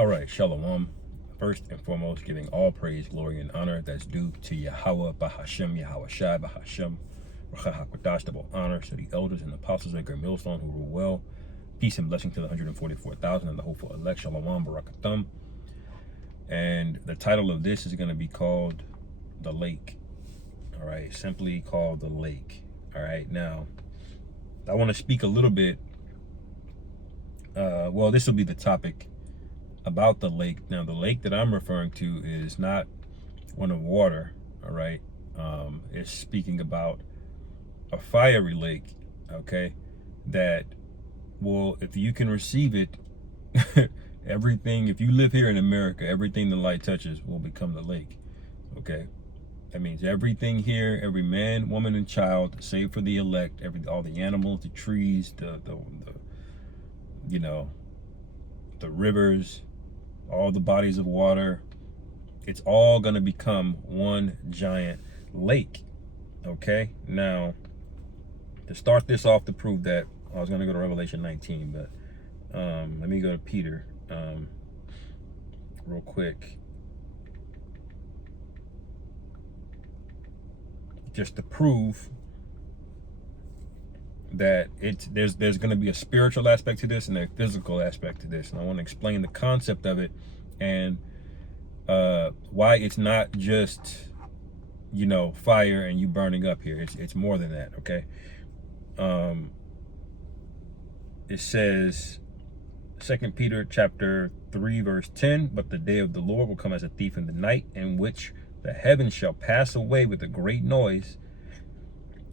All right, Shalom. First and foremost, giving all praise, glory, and honor that's due to Yahweh, Bahashem, Yahweh Shai, Bahashem, Racha HaKodash, double honor to the elders and apostles at Great Millstone who rule well. Peace and blessing to the 144,000 and the hopeful elect, Shalom, Barakathum. And the title of this is going to be called The Lake. All right, simply called The Lake. All right, now, I want to speak a little bit. Well, this will be the topic about the lake. Now, the lake that I'm referring to is not one of water, all right? It's speaking about a fiery lake, okay? That will, if you can receive it, everything, if you live here in America, everything the light touches will become the lake, okay? That means everything here, every man, woman, and child, save for the elect, all the animals, the trees, the you know, the rivers, all the bodies of water, it's all going to become one giant lake. Okay, now to start this off, to prove that, I was going to go to Revelation 19, but let me go to Peter real quick, just to prove that there's going to be a spiritual aspect to this and a physical aspect to this, and I want to explain the concept of it and why it's not just, you know, fire and you burning up here. It's more than that. Okay. It says 2 Peter chapter 3 verse 10, but the day of the Lord will come as a thief in the night, in which the heavens shall pass away with a great noise.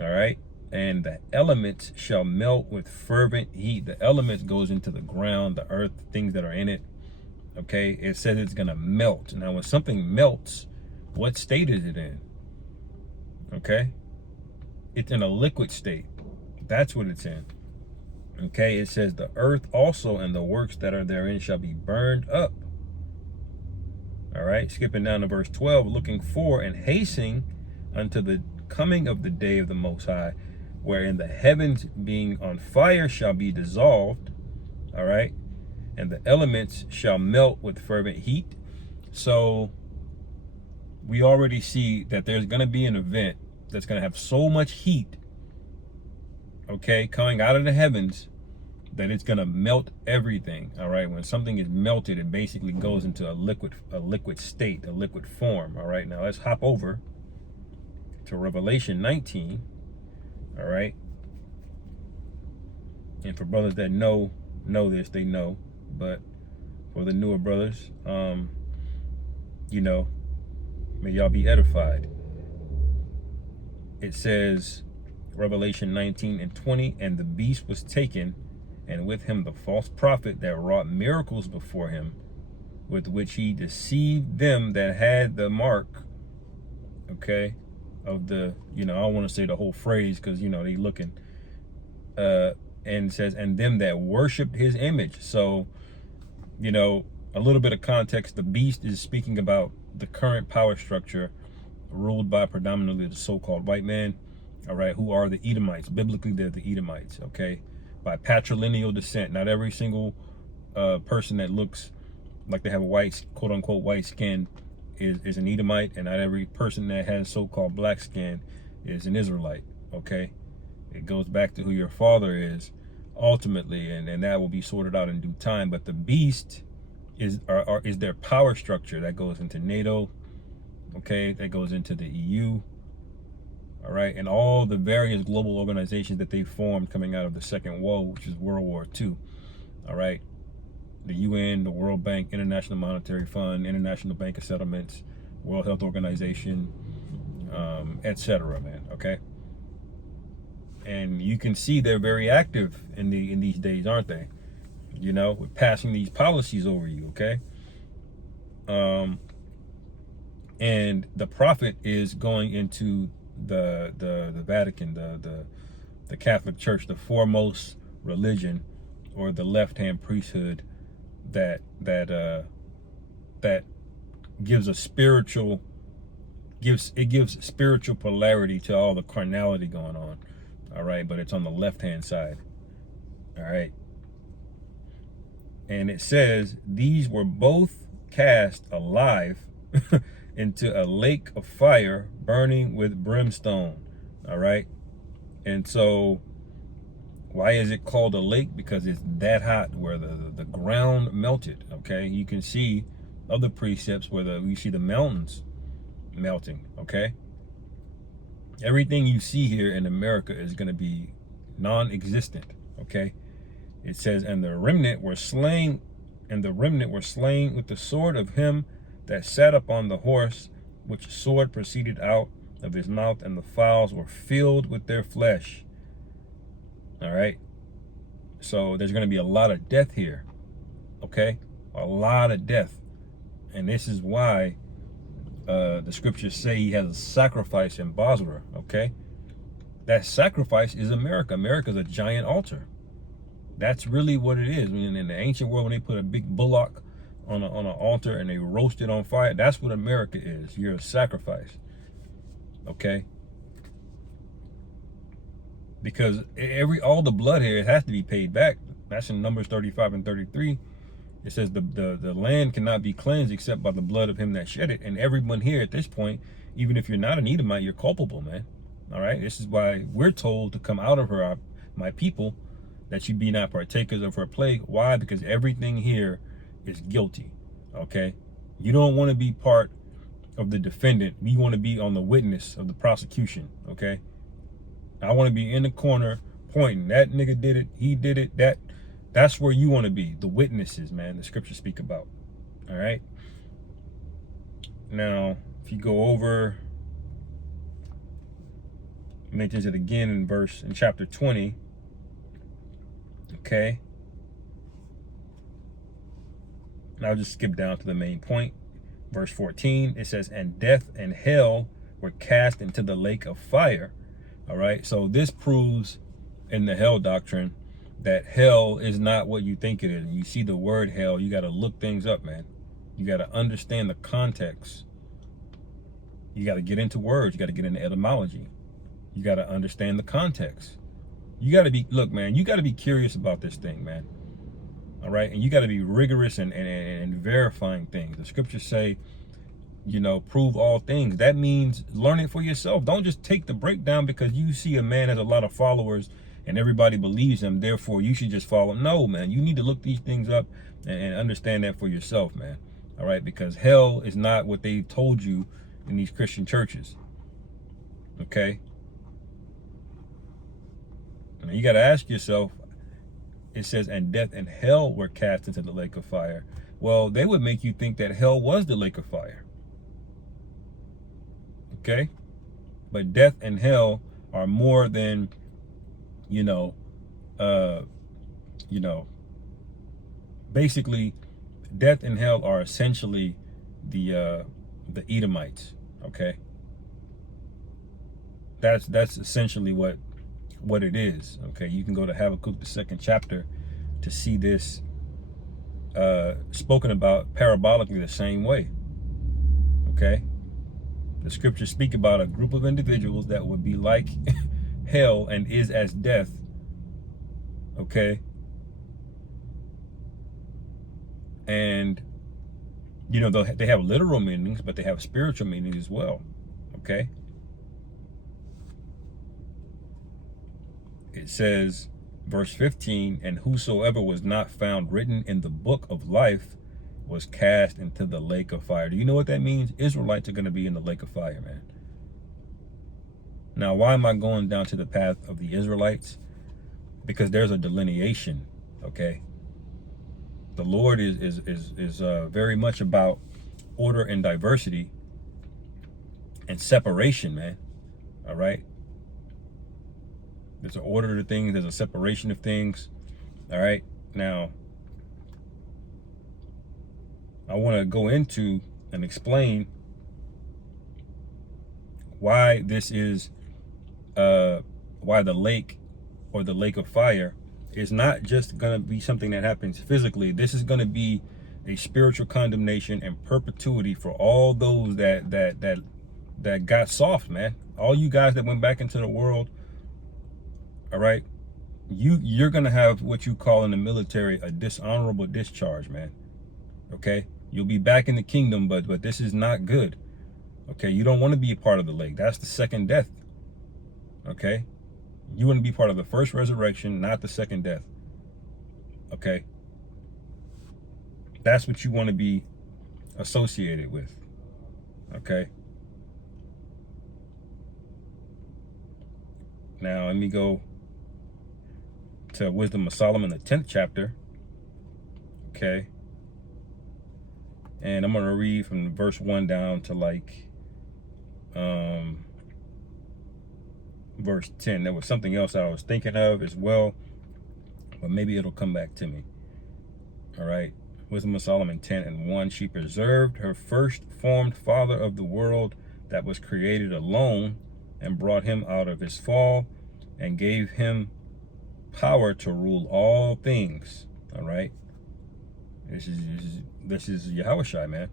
All right. And the elements shall melt with fervent heat. The elements goes into the ground, the earth, things that are in it. Okay, it says it's gonna melt. Now, when something melts, what state is it in? Okay, it's in a liquid state. That's what it's in. Okay, it says the earth also and the works that are therein shall be burned up. All right, skipping down to verse 12, looking for and hastening unto the coming of the day of the Most High, wherein the heavens being on fire shall be dissolved. All right, and the elements shall melt with fervent heat. So we already see that there's going to be an event that's going to have so much heat, okay, coming out of the heavens, that it's going to melt everything. All right, when something is melted, it basically goes into a liquid state, a liquid form. All right, now let's hop over to Revelation 19. All right, and for brothers that know this, they know, but for the newer brothers, you know, may y'all be edified. It says, Revelation 19 and 20, and the beast was taken, and with him the false prophet that wrought miracles before him, with which he deceived them that had the mark, okay, of the, you know, I don't want to say the whole phrase because, you know, they looking, and it says, and them that worshiped his image. So, you know, a little bit of context, the beast is speaking about the current power structure ruled by predominantly the so-called white man, all right, who are the Edomites. Biblically, they're the Edomites, okay, by patrilineal descent. Not every single person that looks like they have a white, quote-unquote, white skin is an Edomite, and not every person that has so-called black skin is an Israelite, okay? It goes back to who your father is ultimately, and that will be sorted out in due time. But the beast is their power structure that goes into NATO, okay, that goes into the EU, all right, and all the various global organizations that they formed coming out of the Second War, which is World War II, all right, the UN, the World Bank, International Monetary Fund, International Bank of Settlements, World Health Organization, etc., man, okay? And you can see they're very active in these days, aren't they? You know, with passing these policies over you, okay? And the prophet is going into the Vatican, the Catholic Church, the foremost religion, or the left-hand priesthood that gives spiritual polarity to all the carnality going on. All right, but it's on the left-hand side. All right. And it says, these were both cast alive into a lake of fire burning with brimstone. All right. And so why is it called a lake? Because it's that hot where the ground melted. Okay. You can see other precepts where you see the mountains melting. Okay. Everything you see here in America is going to be non-existent. Okay. It says, and the remnant were slain with the sword of him that sat upon the horse, which sword proceeded out of his mouth, and the fowls were filled with their flesh. All right. So there's going to be a lot of death here. Okay. A lot of death. And this is why the scriptures say he has a sacrifice in Bozrah. Okay. That sacrifice is America. America's a giant altar. That's really what it is. I mean, in the ancient world, when they put a big bullock on an altar and they roast it on fire, that's what America is. You're a sacrifice. Okay. Because all the blood here, it has to be paid back. That's in Numbers 35 and 33. It says the land cannot be cleansed except by the blood of him that shed it. And everyone here at this point, even if you're not an Edomite, you're culpable, man. All right. This is why we're told to come out of her, my people, that you be not partakers of her plague. Why? Because everything here is guilty. Okay. You don't want to be part of the defendant. You want to be on the witness of the prosecution. Okay. I want to be in the corner pointing. That nigga did it. He did it. That's where you want to be. The witnesses, man. The scriptures speak about. All right. Now, if you go over, mentions it again in chapter 20. Okay. And I'll just skip down to the main point. Verse 14, it says, and death and hell were cast into the lake of fire. All right. So this proves in the hell doctrine that hell is not what you think it is. You see the word hell, you got to look things up, man. You got to understand the context. You got to get into words. You got to get into etymology. You got to understand the context. You got to be, look, man, you got to be curious about this thing, man. All right. And you got to be rigorous and verifying things. The scriptures say, you know, prove all things. That means learn it for yourself. Don't just take the breakdown because you see a man has a lot of followers and everybody believes him, therefore you should just follow. No, man, you need to look these things up and understand that for yourself, man. All right. Because hell is not what they told you in these Christian churches. Okay. Now you got to ask yourself, it says, and death and hell were cast into the lake of fire. Well, they would make you think that hell was the lake of fire. Okay. But death and hell are more than, basically death and hell are essentially the Edomites. Okay. That's essentially what it is. Okay, you can go to Habakkuk, the 2nd chapter, to see this spoken about parabolically the same way. Okay, the scriptures speak about a group of individuals that would be like hell and is as death. Okay, and they have literal meanings, but they have spiritual meanings as well. Okay. It says, verse 15, and whosoever was not found written in the book of life was cast into the lake of fire. Do you know what that means? Israelites are going to be in the lake of fire, man. Now, why am I going down to the path of the Israelites? Because there's a delineation, okay? The Lord is very much about order and diversity and separation, man. All right? There's an order to things. There's a separation of things. All right. Now, I want to go into and explain why this is, why the lake or the lake of fire is not just going to be something that happens physically. This is going to be a spiritual condemnation and perpetuity for all those that got soft, man. All you guys that went back into the world. All right. you're gonna have what you call in the military a dishonorable discharge, man. Okay, you'll be back in the kingdom, but this is not good. Okay, you don't want to be a part of the lake. That's the second death. Okay, you want to be part of the first resurrection, not the second death. Okay, that's what you want to be associated with. Okay, now let me go to Wisdom of Solomon, the 10th chapter. Okay, and I'm going to read from verse 1 down to like verse 10. There was something else I was thinking of as well, but maybe it'll come back to me. All right, Wisdom of Solomon 10:1. She preserved her first formed father of the world that was created alone, and brought him out of his fall, and gave him power to rule all things. All right, this is Yahushua, man.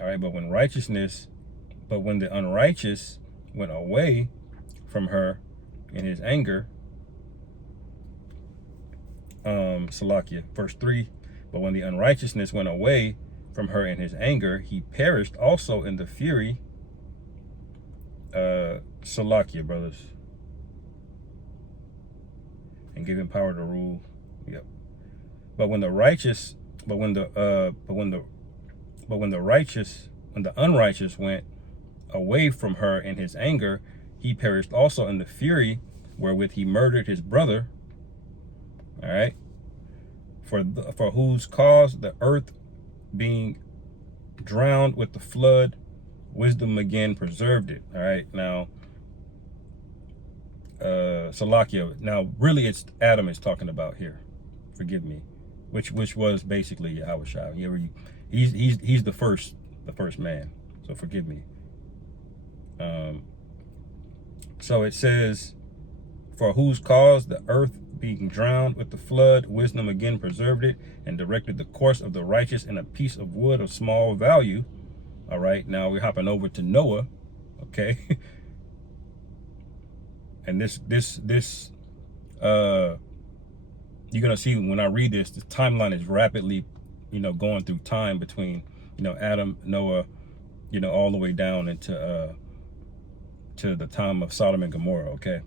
All right, but when the unrighteous went away from her in his anger, Salakia, verse 3, but when the unrighteousness went away from her in his anger, he perished also in the fury. Salakia, brothers, and gave him power to rule. Yep. But when the unrighteous went away from her in his anger, he perished also in the fury wherewith he murdered his brother. All right, for whose cause the earth being drowned with the flood, wisdom again preserved it. All right, now Salakia. Now really it's Adam is talking about here. Forgive me, which was basically Yahushua. He's the first man. So forgive me. So it says, for whose cause the earth being drowned with the flood, wisdom again preserved it, and directed the course of the righteous in a piece of wood of small value. All right, now we're hopping over to Noah. Okay. And this you're gonna see when I read this, the timeline is rapidly, going through time between, Adam, Noah, all the way down into to the time of Sodom and Gomorrah. Okay.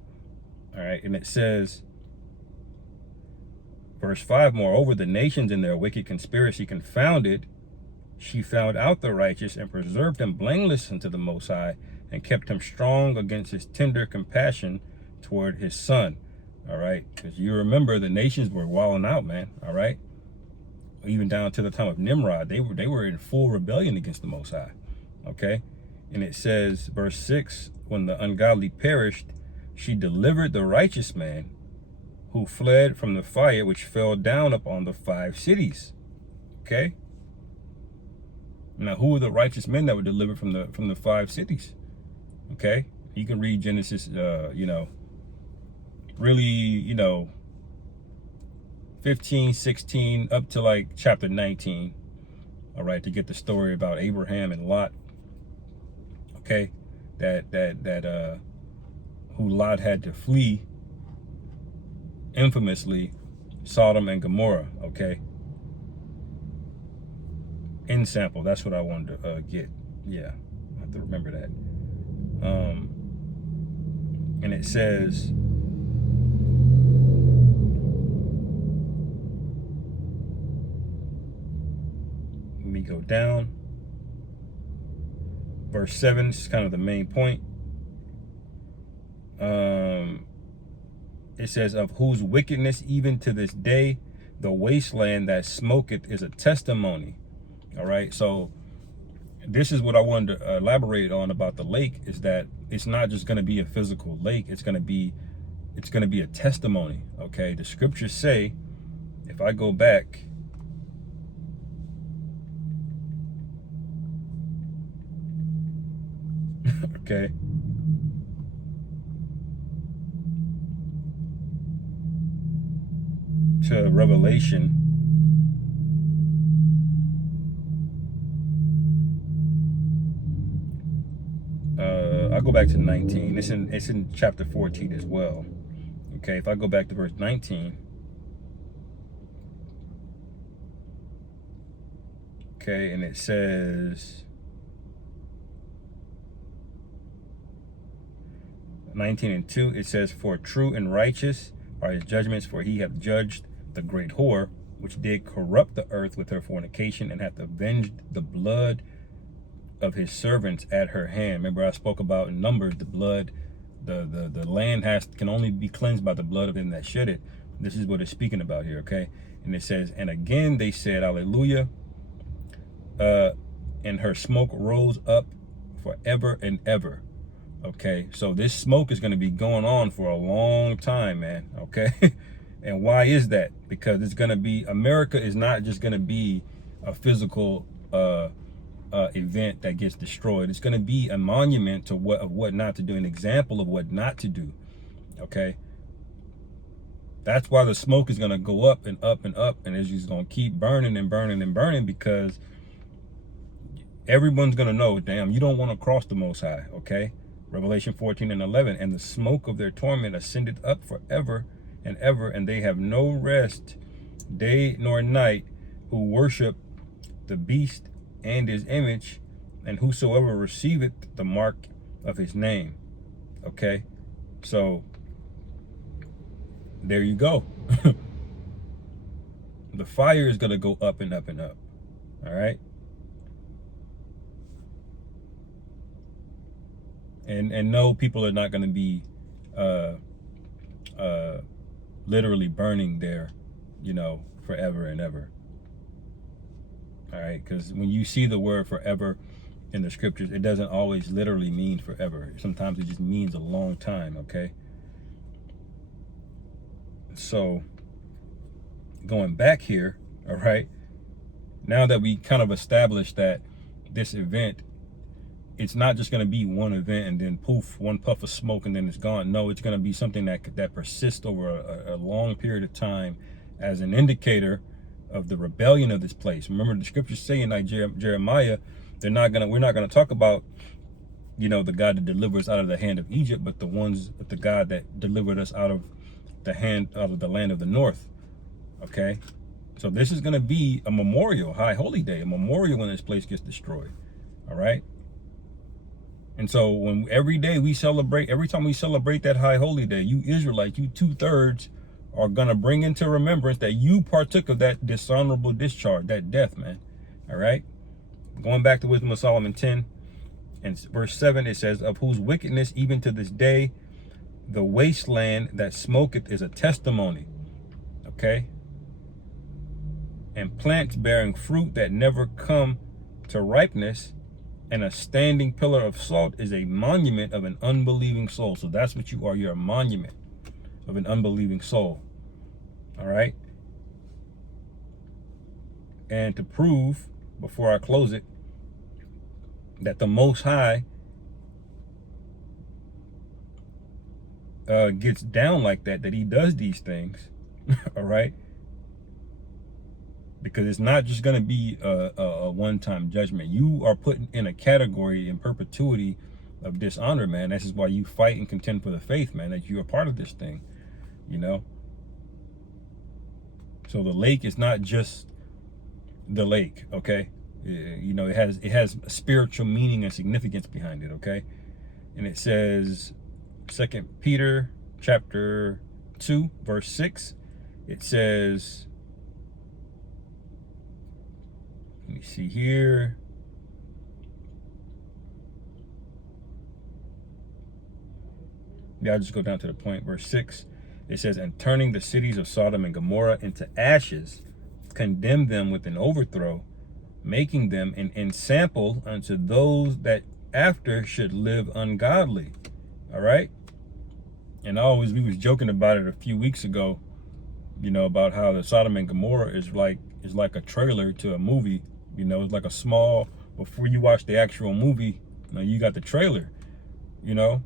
All right, and it says, verse 5, moreover, the nations in their wicked conspiracy confounded, she found out the righteous and preserved him blameless unto the Most High, and kept him strong against his tender compassion toward his son. All right, because you remember the nations were walling out, man. All right, even down to the time of Nimrod, they were in full rebellion against the Most High. Okay, and it says, verse 6, when the ungodly perished, she delivered the righteous man, who fled from the fire which fell down upon the 5 cities. Okay. Now, who were the righteous men that were delivered from the 5 cities? Okay, you can read Genesis, really, 15, 16, up to like chapter 19. All right, to get the story about Abraham and Lot. Okay, who Lot had to flee infamously, Sodom and Gomorrah. Okay. In sample, that's what I wanted to get. Yeah, I have to remember that. And it says, let me go down. Verse 7 is kind of the main point. It says, of whose wickedness even to this day the wasteland that smoketh is a testimony. All right, so this is what I wanted to elaborate on about the lake, is that it's not just going to be a physical lake. It's going to be a testimony. Okay, the scriptures say, if I go back, okay, to Revelation, I'll go back to 19. It's in chapter 14 as well. Okay, if I go back to verse 19, okay, and it says 19:2, it says, for true and righteous are his judgments, for he hath judged the great whore, which did corrupt the earth with her fornication, and hath avenged the blood of his servants at her hand. Remember, I spoke about in Numbers, the blood, the land can only be cleansed by the blood of them that shed it. This is what it's speaking about here, okay? And it says, and again they said, Alleluia, and her smoke rose up forever and ever. Okay, so this smoke is going to be going on for a long time, man. Okay, and why is that? Because it's going to be, America is not just going to be a physical event that gets destroyed. It's going to be a monument to what not to do, an example of what not to do. Okay, that's why the smoke is going to go up and up and up, and it's just going to keep burning and burning and burning, because everyone's going to know, damn, you don't want to cross the Most High. Okay. Revelation 14:11, and the smoke of their torment ascended up forever and ever, and they have no rest day nor night, who worship the beast and his image, and whosoever receiveth the mark of his name. Okay, so there you go. The fire is going to go up and up and up. All right. And no, people are not going to be literally burning there, you know, forever and ever. All right, because when you see the word forever in the scriptures, it doesn't always literally mean forever. Sometimes it just means a long time, okay? So going back here, all right, now that we kind of established that this event, it's not just going to be one event and then poof, one puff of smoke and then it's gone. No, it's going to be something that persists over a long period of time as an indicator of the rebellion of this place. Remember, the scriptures say in like Jeremiah, we're not going to talk about, you know, the God that delivered us out of the hand of Egypt, but the God that delivered us out of the land of the north. Okay, so this is going to be a memorial, High Holy Day, a memorial when this place gets destroyed. All right. And so every time we celebrate that High Holy Day, you Israelites, you 2/3 are going to bring into remembrance that you partook of that dishonorable discharge, that death, man. All right. Going back to Wisdom of Solomon 10 and verse 7, it says, of whose wickedness even to this day, the wasteland that smoketh is a testimony. Okay. And plants bearing fruit that never come to ripeness, and a standing pillar of salt is a monument of an unbelieving soul. So that's what you are. You're a monument of an unbelieving soul. All right. And to prove, before I close it, that the Most High gets down like that he does these things. All right. Because it's not just going to be a one-time judgment. You are put in a category in perpetuity of dishonor, man. This is why you fight and contend for the faith, man, that you're a part of this thing, you know. So the lake is not just the lake, okay? You know, it has a spiritual meaning and significance behind it, okay? And it says, 2 Peter chapter 2, verse 6, it says, let me see here. Yeah, I'll just go down to the point. Verse 6. It says, and turning the cities of Sodom and Gomorrah into ashes, condemn them with an overthrow, making them an ensample unto those that after should live ungodly. All right. And we was joking about it a few weeks ago, you know, about how the Sodom and Gomorrah is like a trailer to a movie. You know, it's like a small, before you watch the actual movie, you know, you got the trailer, you know,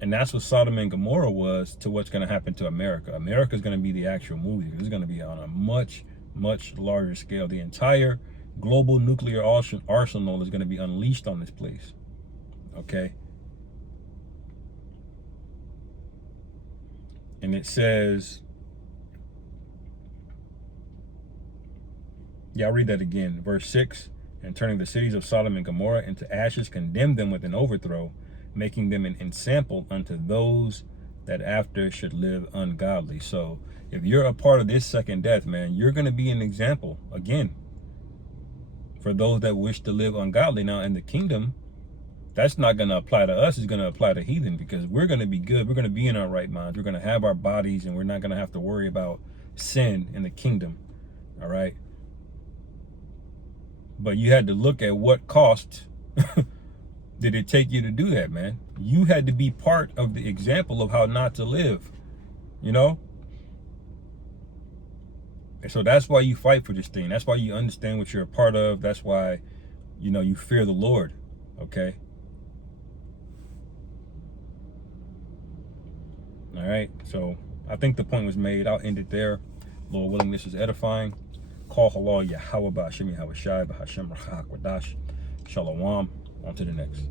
and that's what Sodom and Gomorrah was to what's going to happen to America. America is going to be the actual movie. It's going to be on a much, much larger scale. The entire global nuclear arsenal is going to be unleashed on this place. Okay. And it says, yeah, I'll read that again. Verse 6, and turning the cities of Sodom and Gomorrah into ashes, condemned them with an overthrow, making them an ensample unto those that after should live ungodly. So if you're a part of this second death, man, you're going to be an example, again, for those that wish to live ungodly. Now, in the kingdom, that's not going to apply to us. It's going to apply to heathen, because we're going to be good. We're going to be in our right minds. We're going to have our bodies, and we're not going to have to worry about sin in the kingdom. All right. But you had to look at what cost did it take you to do that, man. You had to be part of the example of how not to live, you know? And so that's why you fight for this thing. That's why you understand what you're a part of. That's why, you know, you fear the Lord, okay? All right, so I think the point was made. I'll end it there. Lord willing, this is edifying. Call halal Yahweh Ba'Hashem Yahweh Shai Ba'Hashem Rachak Wadash. Shalom. On to the next.